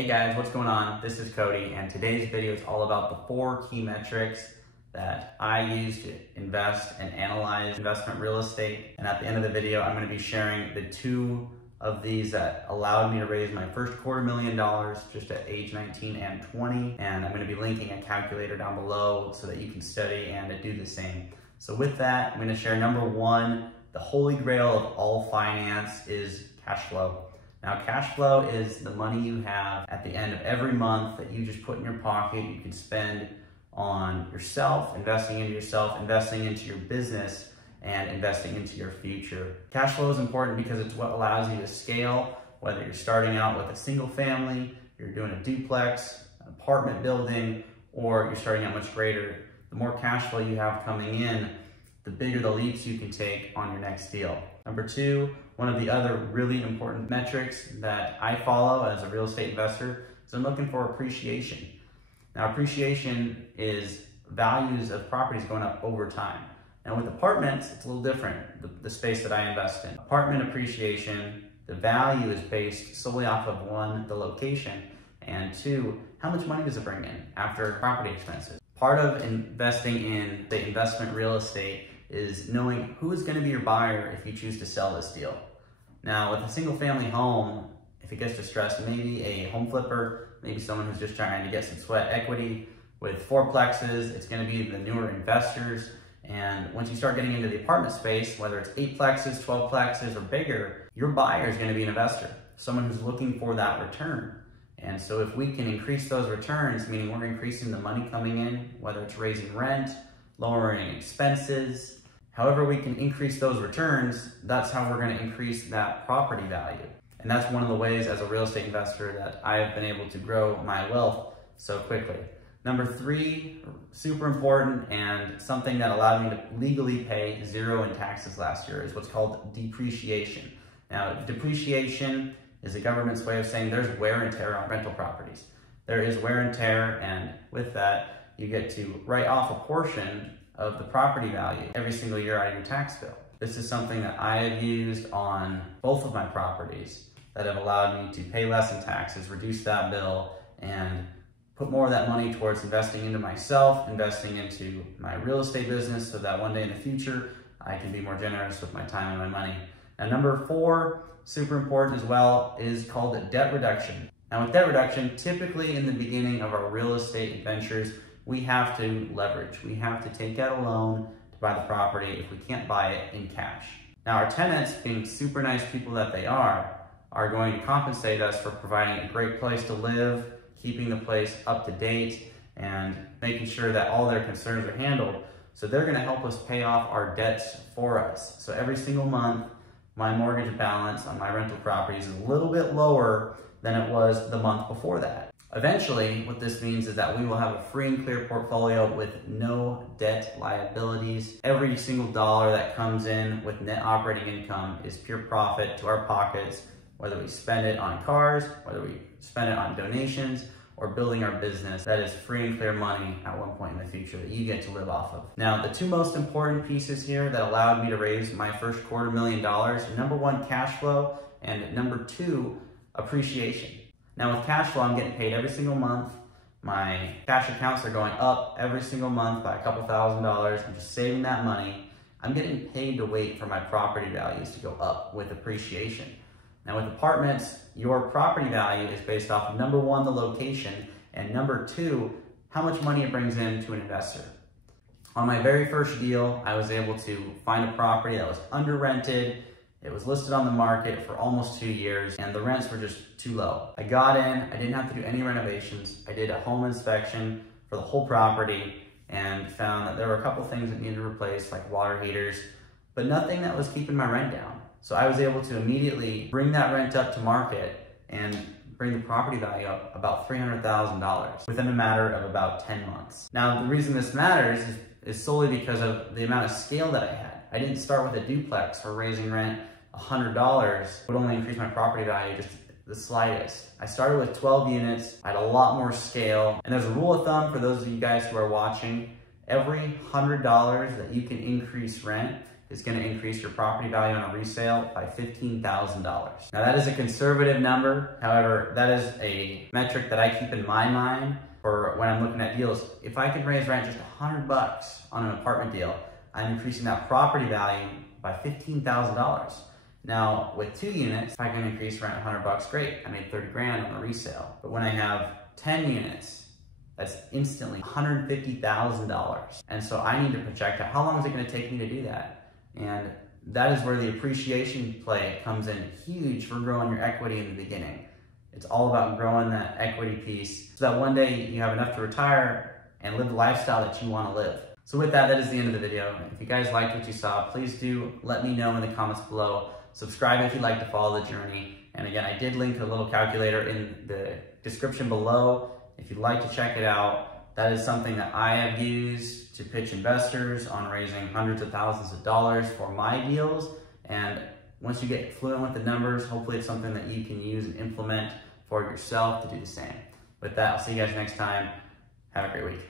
Hey guys, what's going on? This is Cody, and today's video is all about the 4 key metrics that I use to invest and analyze investment real estate. And at the end of the video, I'm going to be sharing the 2 of these that allowed me to raise my first $250,000 just at age 19 and 20. And I'm going to be linking a calculator down below so that you can study and do the same. So with that, I'm going to share number 1, the holy grail of all finance is cash flow. Now, cash flow is the money you have at the end of every month that you just put in your pocket. You can spend on yourself, investing into your business, and investing into your future. Cash flow is important because it's what allows you to scale, whether you're starting out with a single family, you're doing a duplex, an apartment building, or you're starting out much greater. The more cash flow you have coming in, the bigger the leaps you can take on your next deal. Number 2, one of the other really important metrics that I follow as a real estate investor is I'm looking for appreciation. Now, appreciation is values of properties going up over time. Now with apartments, it's a little different, the space that I invest in. Apartment appreciation, the value is based solely off of 1, the location, and 2, how much money does it bring in after property expenses. Part of investing in the investment real estate is knowing who is going to be your buyer if you choose to sell this deal. Now, with a single family home, if it gets distressed, maybe a home flipper, maybe someone who's just trying to get some sweat equity. With 4plexes, it's going to be the newer investors. And once you start getting into the apartment space, whether it's 8plexes, 12plexes, or bigger, your buyer is going to be an investor, someone who's looking for that return. And so if we can increase those returns, meaning we're increasing the money coming in, whether it's raising rent, lowering expenses, however we can increase those returns, that's how we're going to increase that property value. And that's one of the ways as a real estate investor that I have been able to grow my wealth so quickly. Number 3, super important, and something that allowed me to legally pay 0 in taxes last year is what's called depreciation. Now, depreciation is the government's way of saying there's wear and tear on rental properties. There is wear and tear, and with that, you get to write off a portion of the property value every single year out of your tax bill. This is something that I have used on both of my properties that have allowed me to pay less in taxes, reduce that bill, and put more of that money towards investing into myself, investing into my real estate business so that one day in the future, I can be more generous with my time and my money. Now, number 4, super important as well, is called debt reduction. Now with debt reduction, typically in the beginning of our real estate ventures, we have to leverage. We have to take out a loan to buy the property if we can't buy it in cash. Now our tenants, being super nice people that they are going to compensate us for providing a great place to live, keeping the place up to date, and making sure that all their concerns are handled. So they're gonna help us pay off our debts for us. So every single month, my mortgage balance on my rental properties is a little bit lower than it was the month before that. Eventually, what this means is that we will have a free and clear portfolio with no debt liabilities. Every single dollar that comes in with net operating income is pure profit to our pockets, whether we spend it on cars, whether we spend it on donations, or building our business. That is free and clear money at one point in the future that you get to live off of. Now, the 2 most important pieces here that allowed me to raise my first $250,000, number 1, cash flow, and number 2, appreciation. Now with cash flow, I'm getting paid every single month. My cash accounts are going up every single month by a couple $1,000s. I'm just saving that money. I'm getting paid to wait for my property values to go up with appreciation. Now with apartments, your property value is based off of number 1, the location, and number 2, how much money it brings in to an investor. On my very first deal, I was able to find a property that was under rented. It was listed on the market for almost 2 years, and the rents were just too low. I got in, I didn't have to do any renovations. I did a home inspection for the whole property and found that there were a couple things that needed replaced, like water heaters, but nothing that was keeping my rent down. So I was able to immediately bring that rent up to market and bring the property value up about $300,000 within a matter of about 10 months. Now, the reason this matters is solely because of the amount of scale that I had. I didn't start with a duplex where raising rent $100 would only increase my property value just the slightest. I started with 12 units. I had a lot more scale. And there's a rule of thumb for those of you guys who are watching. Every $100 that you can increase rent is going to increase your property value on a resale by $15,000. Now that is a conservative number. However, that is a metric that I keep in my mind for when I'm looking at deals. If I could raise rent just $100 on an apartment deal, I'm increasing that property value by $15,000. Now with 2 units, if I can increase rent $100, great. I made 30 grand on a resale. But when I have 10 units, that's instantly $150,000. And so I need to project out how long is it going to take me to do that? And that is where the appreciation play comes in huge for growing your equity in the beginning. It's all about growing that equity piece so that one day you have enough to retire and live the lifestyle that you want to live. So with that, that is the end of the video. If you guys liked what you saw, please do let me know in the comments below. Subscribe if you'd like to follow the journey. And again, I did link a little calculator in the description below. If you'd like to check it out, that is something that I have used to pitch investors on raising hundreds of thousands of dollars for my deals. And once you get fluent with the numbers, hopefully it's something that you can use and implement for yourself to do the same. With that, I'll see you guys next time. Have a great week.